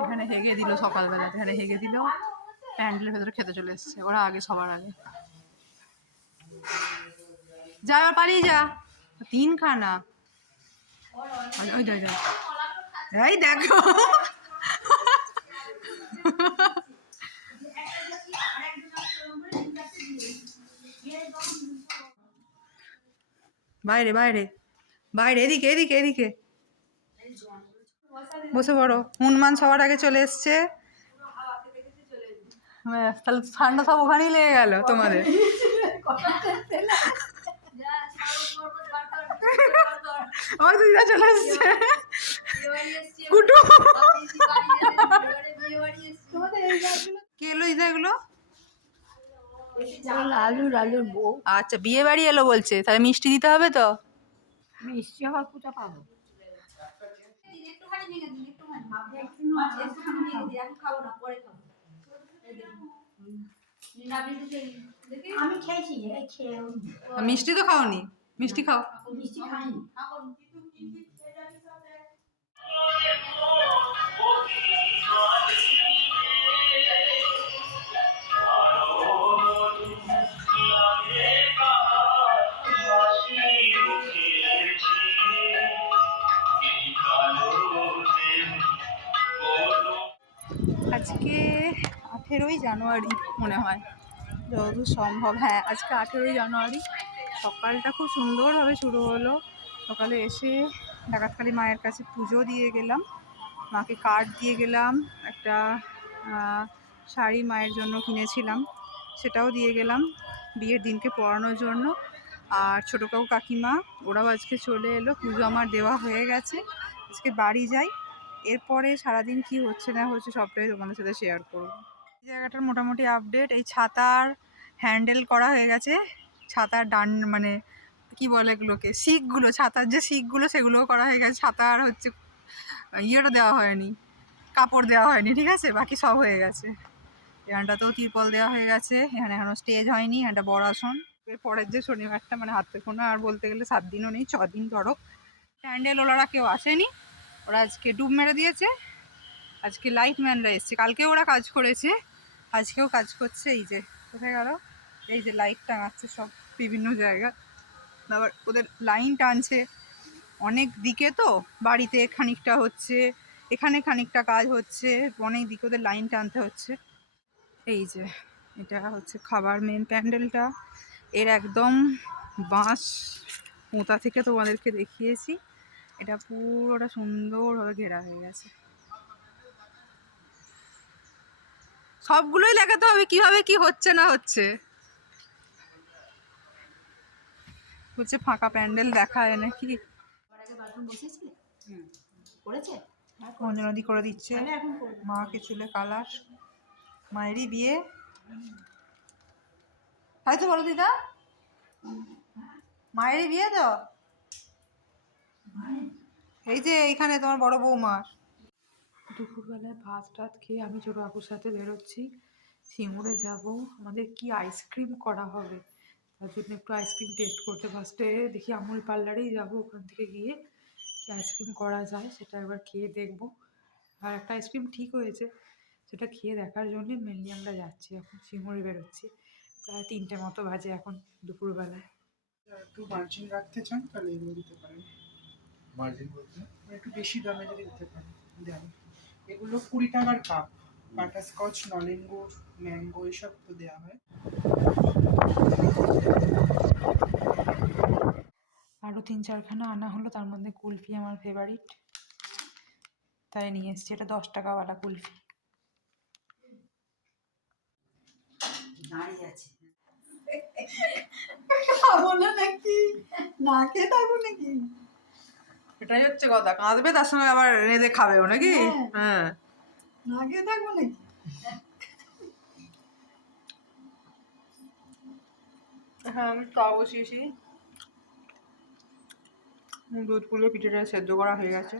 এখানে হেগে দিল সকালবেলা, এখানে হেগে দিল। প্যান্ডেলের ভেতরে খেতে চলে এসছে, ওরা আগে সবার আগে। যা, এবার পালিয়ে যা। তিন খানা ওই ওই ওই। দেখ। এই দেখো। বাইরে বাইরে। বাইরে এদিকে এদিকে এদিকে। বসে পড়ো। হনুমান সবার আগে চলে এসছে। তাহলে ঠান্ডা সব ওখানেই লেগে গেল তোমাদের। দিদা চলে এসছে। কুটু কে এলো দিদা এগুলো? লালু লালুর বউ। আচ্ছা বিয়ে বাড়ি এলো বলছে তাহলে মিষ্টি দিতে হবে তো? মিষ্টি হওয়ার কোথা পাবো। আমি খেয়েছি মিষ্টি তো খাওনি মিষ্টি খাও। মিষ্টি খাইনি। আঠেরোই জানুয়ারি মনে হয়। যতদূর সম্ভব হ্যাঁ আজকে আঠেরোই জানুয়ারি। সকালটা খুব সুন্দরভাবে শুরু হলো। সকালে এসে ডাকাতকালী মায়ের কাছে পুজো দিয়ে গেলাম। মাকে কার্ড দিয়ে গেলাম, একটা শাড়ি মায়ের জন্য কিনেছিলাম, সেটাও দিয়ে গেলাম। বিয়ের দিনকে পড়ানোর জন্য। আর ছোটো কাকু কাকিমা, ওরাও আজকে চলে এলো। পুজো আমার দেওয়া হয়ে গেছে। আজকে বাড়ি যাই। এরপরে সারাদিন কি হচ্ছে না হচ্ছে সবটাই তোমাদের সাথে শেয়ার করব। জায়গাটার মোটামুটি আপডেট এই ছাতার হ্যান্ডেল করা হয়ে গেছে। ছাতার ডান মানে কি বলে এগুলোকে? শিকগুলো, ছাতার যে শিকগুলো, সেগুলোও করা হয়ে গেছে। ছাতার হচ্ছে, ইয়েটা দেওয়া হয়নি, কাপড় দেওয়া হয়নি, ঠিক আছে? বাকি সব হয়ে গেছে। এখানটাতেও তিরপল দেওয়া হয়ে গেছে। এখানে এখনও স্টেজ হয়নি, এখানটা বড় আসন। পরের যে শনিবারটা মানে হাতে কোনো আর বলতে গেলে সাত দিনও নেই, ছ দিন ধরো প্যান্ডেল ওলারা কেউ আসেনি। ওরা আজকে ডুব মেরে দিয়েছে। আজকে লাইটম্যানরা এসছে। কালকে ওরা কাজ করেছে। আজকেও কাজ করছে, এই যে, কোথায় গেল? এই যে লাইট টাঙাচ্ছে সব বিভিন্ন জায়গা। আবার ওদের লাইন টানছে। অনেক দিকে তো বাড়িতে খানিকটা হচ্ছে, এখানে খানিকটা কাজ হচ্ছে, অনেক দিকে ওদের লাইন টানতে হচ্ছে। এই যে, এটা হচ্ছে খাবার মেন প্যান্ডেলটা। এর একদম বাঁশ পোঁতা থেকে তোমাদেরকে দেখিয়েছি। এটা পুরোটা সুন্দরভাবে ঘেরা হয়ে গেছে। সবগুলোই দেখাতে হবে কীভাবে কি হচ্ছে না হচ্ছে। বলছে ফাঁকা প্যান্ডেল নাকি। আগে বাথরুম বসেছিলে করেছে অঞ্জনদি করে দিচ্ছে। মাকে চুলে কালার। মায়েরই বিয়ে। তাই তো বলো দিদা। মায়েরই বিয়ে তো? এই যে এইখানে তোমার বড় বৌমার। দুপুরবেলায় ভাত টাত খেয়ে আমি ছোটো আপুর সাথে বেরোচ্ছি। সিঙ্গুরে যাব। আমাদের কি আইসক্রিম করা হবে? তার জন্য একটু আইসক্রিম টেস্ট করতে। ফার্স্টে দেখি আমুল পার্লারেই যাব ওখান থেকে গিয়ে। কি আইসক্রিম করা যায় সেটা একবার খেয়ে দেখব। আর একটা আইসক্রিম ঠিক হয়েছে সেটা খেয়ে দেখার জন্যই মেনলি আমরা যাচ্ছি এখন সিঙ্গুরে বেরোচ্ছি। প্রায় তিনটে মতো বাজে এখন দুপুরবেলায়। একটু মার্জিন রাখতে চান তাহলে এগুলো দিতে পারেন। মার্জিন বলতে? একটু বেশি দামে যদি দিতে পারেন দেন। এগুলো কুড়ি টাকার কাপ। বাটারস্কচ নলেন গুড় ম্যাঙ্গো এসব তো দেওয়া হয়। আরও তিন চারখানা আনা হলো তার মধ্যে কুলফি আমার ফেভারিট তাই নিয়ে এসেছি এটা দশ টাকাওয়ালা কুলফি। দাঁড়িয়ে আছে। খাব না নাকি? না খেয়ে থাকব নাকি? এটাই হচ্ছে কথা। কাঁদবে তার সঙ্গে আবার রেঁধে খাবে ও নাকি? হ্যাঁ। না খেয়ে থাকব নাকি? হ্যাঁ আমি খাওয়া বসিয়েছি। দুধ পুরো পিঠেটা সেদ্ধ করা হয়ে গেছে।